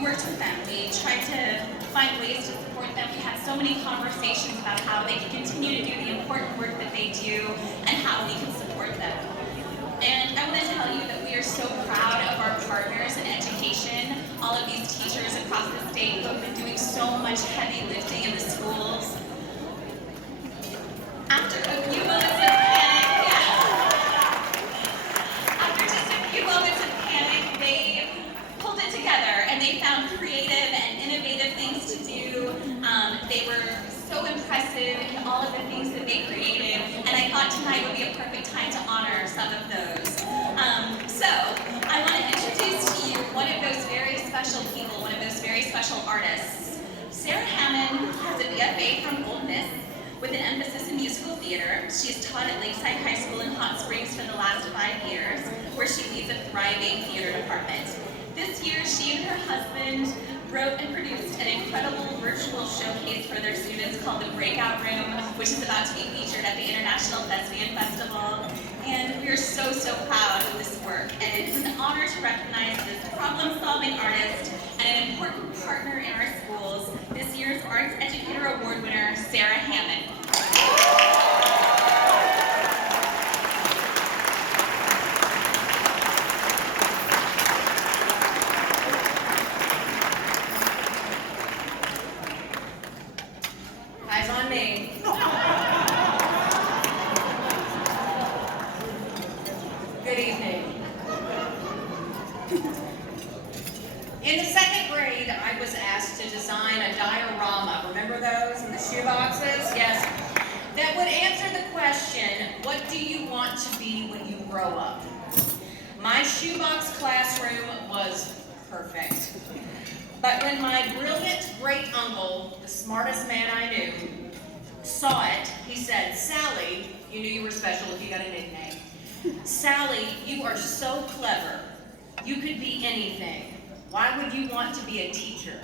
we worked with them. We tried to find ways to support them. We had so many conversations about how they can continue to do the important work that they do and how we can support them. And I want to tell you that we are so proud of our partners in education, all of these teachers across the state who have been doing so much heavy lifting in the schools. After a few moments of panic, after just a few moments of panic, they pulled it together and they found creative and innovative things to do. They were so impressive in all of the things that they created, and I thought tonight would be a perfect time to honor some of those. So I want to introduce to you one of those very special people, one of those very special artists. Sarah Haman has a BFA from Ole Miss with an emphasis in musical theater. She's taught at Lakeside High School in Hot Springs for the last 5 years, where she leads a thriving theater department. This year, she and her husband wrote and produced an incredible virtual showcase for their students called The Breakout Room, which is about to be featured at the International Thespian Festival. And we're so, so proud of this work. And it's an honor to recognize this problem-solving artist and an important partner in our schools, this year's Arts Educator Award winner, Sarah Haman. Eyes on me. Good evening. In the 2nd grade, I was asked to design a diorama. Remember those in the shoeboxes? Yes. That would answer the question, what do you want to be when you grow up? My shoebox classroom was perfect. But when my brilliant great uncle, the smartest man I knew, saw it, he said, "Sally," you knew you were special if you got a nickname. "Sally, you are so clever. You could be anything. Why would you want to be a teacher?"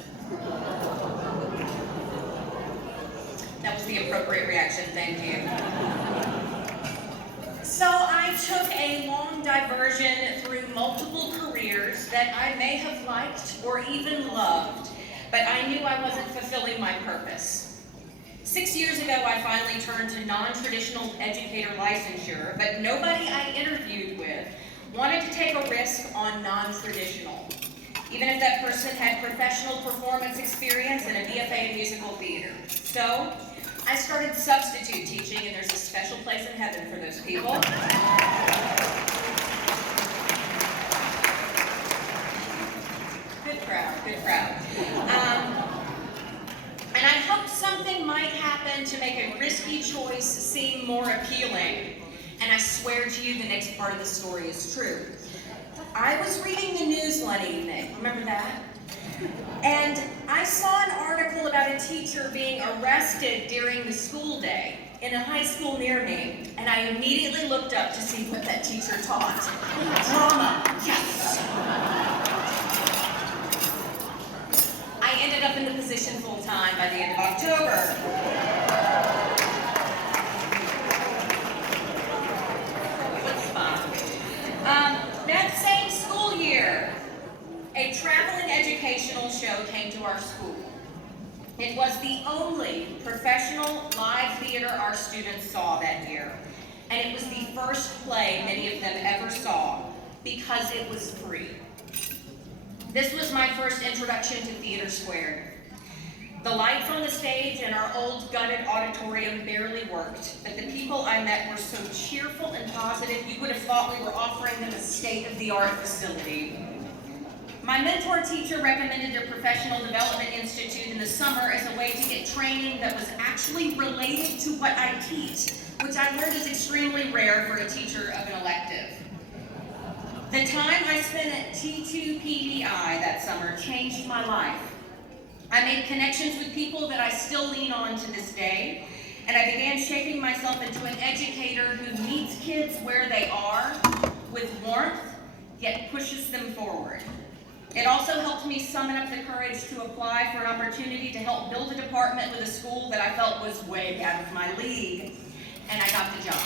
That was the appropriate reaction, thank you. So I took a long diversion through multiple careers that I may have liked or even loved, but I knew I wasn't fulfilling my purpose. 6 years ago, I finally turned to non-traditional educator licensure, but nobody I interviewed with wanted to take a risk on non-traditional, even if that person had professional performance experience and a BFA in musical theater. So I started substitute teaching, and there's a special place in heaven for those people. Good crowd, good crowd. And I hoped something might happen to make a risky choice seem more appealing. And I swear to you, the next part of the story is true. I was reading the news one evening, remember that? And I saw an article about a teacher being arrested during the school day in a high school near me, and I immediately looked up to see what that teacher taught. Drama, yes! I ended up in the position full-time by the end of October. It's fun. That same school year, a traveling educational show came to our school. It was the only professional live theater our students saw that year. And it was the first play many of them ever saw because it was free. This was my first introduction to TheatreSquared. The lights on the stage and our old gutted auditorium barely worked, but the people I met were so cheerful and positive you would have thought we were offering them a state-of-the-art facility. My mentor teacher recommended their professional development institute in the summer as a way to get training that was actually related to what I teach, which I learned is extremely rare for a teacher of an elective. The time I spent at T2PDI that summer changed my life. I made connections with people that I still lean on to this day, and I began shaping myself into an educator who meets kids where they are with warmth, yet pushes them forward. It also helped me summon up the courage to apply for an opportunity to help build a department with a school that I felt was way out of my league, and I got the job.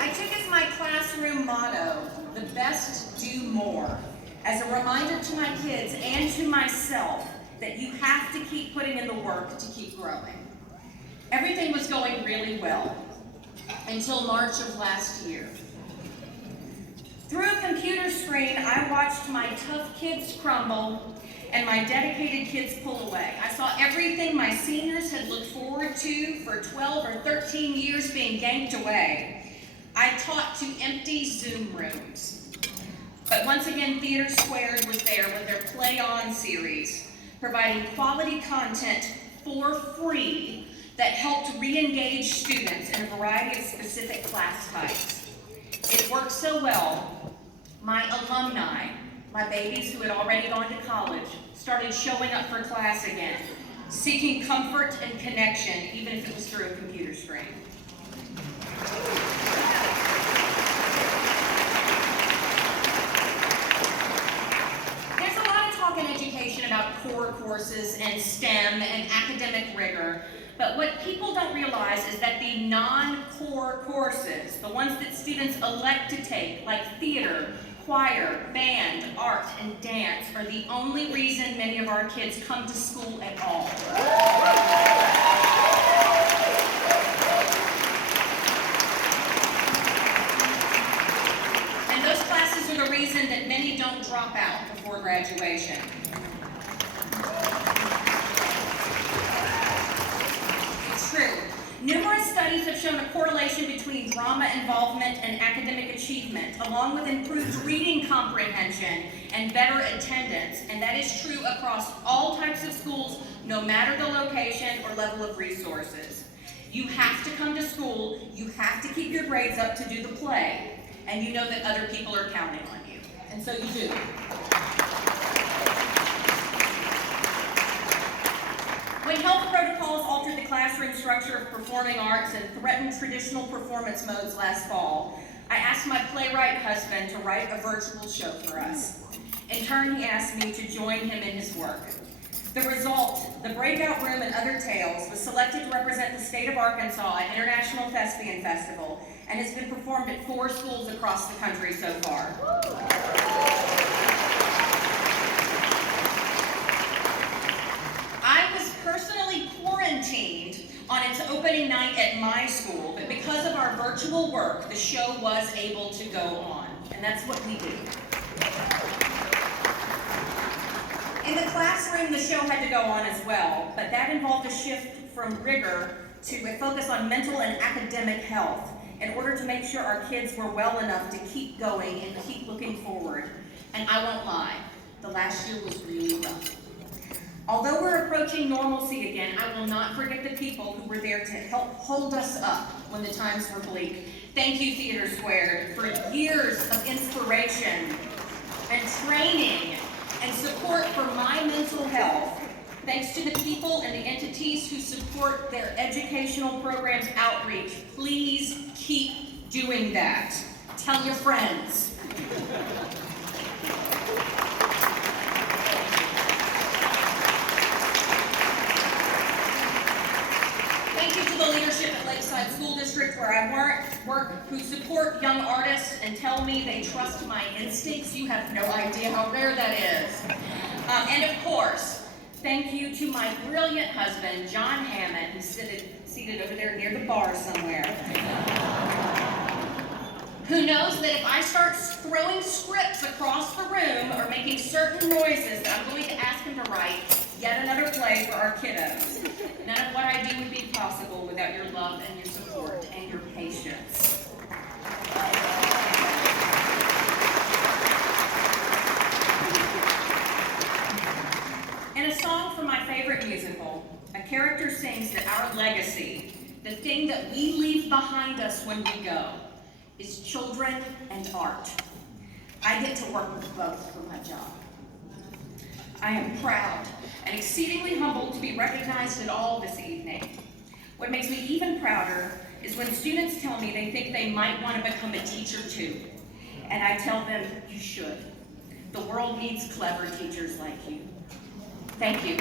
I took as my class classroom motto, "The best do more," as a reminder to my kids and to myself that you have to keep putting in the work to keep growing. Everything was going really well until March of last year. Through a computer screen, I watched my tough kids crumble and my dedicated kids pull away. I saw everything my seniors had looked forward to for 12 or 13 years being yanked away. I taught to empty Zoom rooms. But once again, TheatreSquared was there with their Play On series, providing quality content for free that helped re-engage students in a variety of specific class types. It worked so well, my alumni, my babies who had already gone to college, started showing up for class again, seeking comfort and connection, even if it was through a computer screen. There's a lot of talk in education about core courses and STEM and academic rigor, but what people don't realize is that the non-core courses, the ones that students elect to take, like theater, choir, band, art, and dance, are the only reason many of our kids come to school at all. And those classes are the reason that many don't drop out before graduation. It's true. Numerous studies have shown a correlation between drama involvement and academic achievement, along with improved reading comprehension and better attendance, and that is true across all types of schools, no matter the location or level of resources. You have to come to school, you have to keep your grades up to do the play, and you know that other people are counting on you, and so you do. When health protocols altered the classroom structure of performing arts and threatened traditional performance modes last fall, I asked my playwright husband to write a virtual show for us. In turn, he asked me to join him in his work. The result, The Breakout Room and Other Tales, was selected to represent the state of Arkansas at International Thespian Festival and has been performed at 4 schools across the country so far. I was personally quarantined on its opening night at my school, but because of our virtual work, the show was able to go on, and that's what we do. In the classroom, the show had to go on as well, but that involved a shift from rigor to a focus on mental and academic health in order to make sure our kids were well enough to keep going and keep looking forward. And I won't lie, the last year was really rough. Although we're approaching normalcy again, I will not forget the people who were there to help hold us up when the times were bleak. Thank you, TheatreSquared, for years of inspiration and training and support for my mental health. Thanks to the people and the entities who support their educational programs outreach. Please keep doing that. Tell your friends. Thank you to the leadership at Lakeside School District, where I work, who support young artists and tell me they trust my instincts. You have no idea how rare that is. And of course, thank you to my brilliant husband, John Haman, who's seated over there near the bar somewhere, who knows that if I start throwing scripts across the room or making certain noises, that I'm going to ask him to write yet another play for our kiddos. None of what I do would be possible without your love and your support and your patience. In a song from my favorite musical, a character sings that our legacy, the thing that we leave behind us when we go, is children and art. I get to work with both for my job. I am proud and exceedingly humbled to be recognized at all this evening. What makes me even prouder is when students tell me they think they might want to become a teacher too. And I tell them, you should. The world needs clever teachers like you. Thank you.